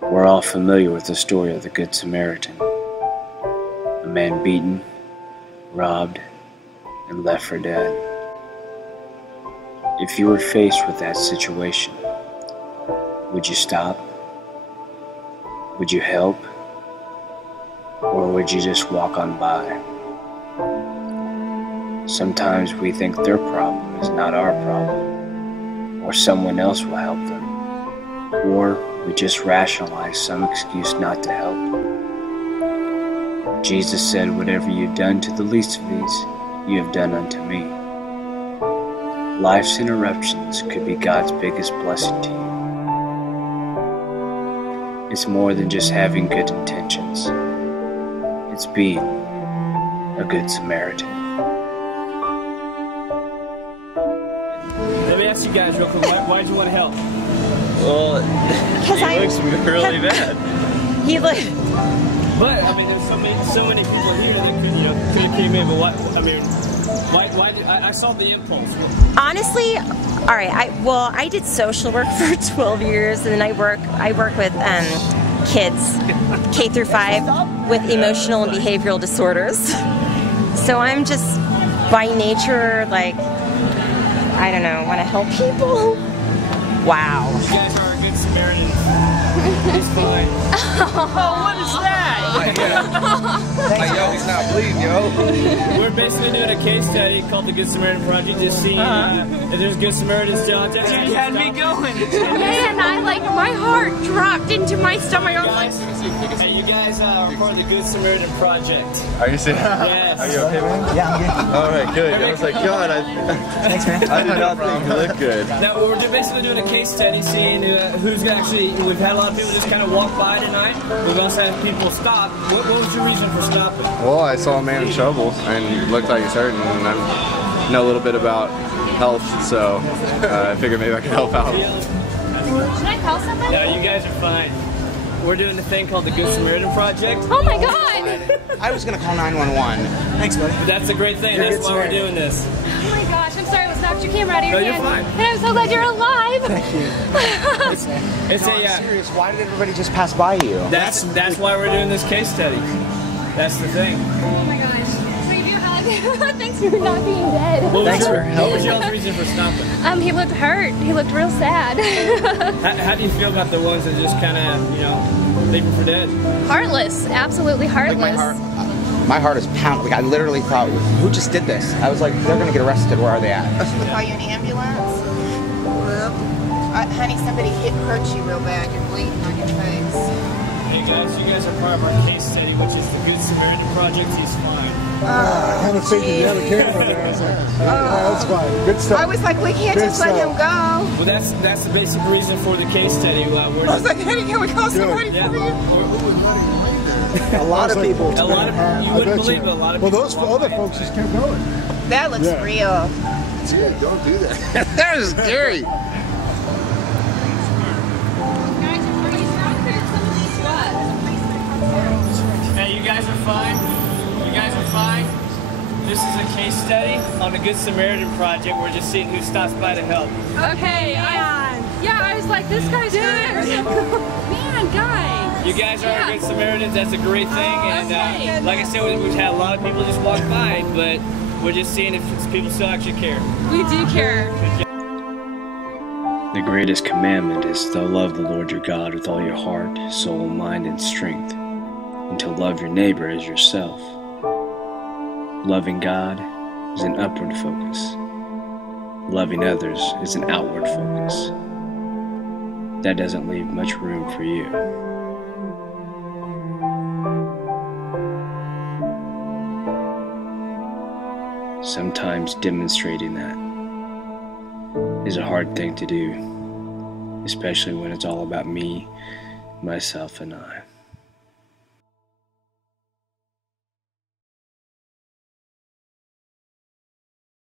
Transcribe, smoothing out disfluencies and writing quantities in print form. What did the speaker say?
We're all familiar with the story of the Good Samaritan, a man beaten, robbed, and left for dead. If you were faced with that situation, would you stop? Would you help? Or would you just walk on by? Sometimes we think their problem is not our problem, or someone else will help them, or we just rationalize some excuse not to help. Jesus said, "Whatever you've done to the least of these, you have done unto me." Life's interruptions could be God's biggest blessing to you. It's more than just having good intentions. It's being a Good Samaritan. Let me ask you guys real quick, why did you want to help? Well, he looks really bad. He looks... But, I mean, there's so many people here that could have came in, but why did, I saw the impulse. Honestly, all right, I did social work for 12 years, and then I work with kids, K through 5, with emotional and behavioral disorders. So I'm just, by nature, like, I don't know, want to help people. Wow. You guys are a Good Samaritans. He's fine. Oh, what is that? Like, yo, he's not bleeding, yo. We're basically doing a case study called the Good Samaritan Project, just seeing if there's Good Samaritans still out there. You had me going. Man, my heart dropped into my stomach. I was like, hey, you guys are part of the Good Samaritan Project. Are you serious? Yes. Are you okay, man? Yeah, I'm good. All right, good. I was like, God, Thanks, man. I did not think you looked good. Now, we're basically doing a case study, seeing who's going to actually, we've had a lot of people just kind of walk by tonight. We've also had people stop. What was your reason for stopping? Well, I saw a man in trouble and he looked like he's hurting, and I know a little bit about health, so I figured maybe I could help out. should I call somebody? No, you guys are fine. We're doing a thing called the Good Samaritan Project. Oh my God! I was gonna call 911. Thanks, buddy. But that's a great thing. You're That's why we're doing this. Oh my gosh, I'm sorry, let's knock your camera out of your No, hand. you're fine. And I'm so glad you're alive. Thank you. It's No, I'm serious. Why did everybody just pass by you? That's why we're doing this case study. That's the thing. Oh my gosh. Sweet, you hug. Thanks for not being dead. What was y'all's reason for stopping? He looked hurt. He looked real sad. How do you feel about the ones that just kind of, leave them for dead? Heartless. Absolutely heartless. My heart is pounding. Like, I literally thought, who just did this? I was like, they're gonna get arrested. Where are they at? Call you an ambulance? Honey, somebody hurt you real bad. You're bleeding on your face. Hey guys, you guys are part of our case study, which is the Good Samaritan Project. He's fine. I kind of figured you had a camera there. I was like, that's fine. Good stuff. I was like, we can't just let him go. Well, that's the basic reason for the case study. I was like, honey, can we call somebody for you? A lot of people. You wouldn't believe it. A lot of people. Well, those other folks just kept going. That looks real. Dude, don't do that. That is scary. Hey, you guys are fine? You guys are fine? This is a case study on the Good Samaritan Project. We're just seeing who stops by to help. Okay, I was like, this guy's hurt. Man, guys. You guys are Good Samaritans. That's a great thing. And like I said, we've had a lot of people just walk by, but we're just seeing if people still actually care. We do care. The greatest commandment is to love the Lord your God with all your heart, soul, mind, and strength, and to love your neighbor as yourself. Loving God is an upward focus. Loving others is an outward focus. That doesn't leave much room for you. Sometimes demonstrating that is a hard thing to do, especially when it's all about me, myself, and I.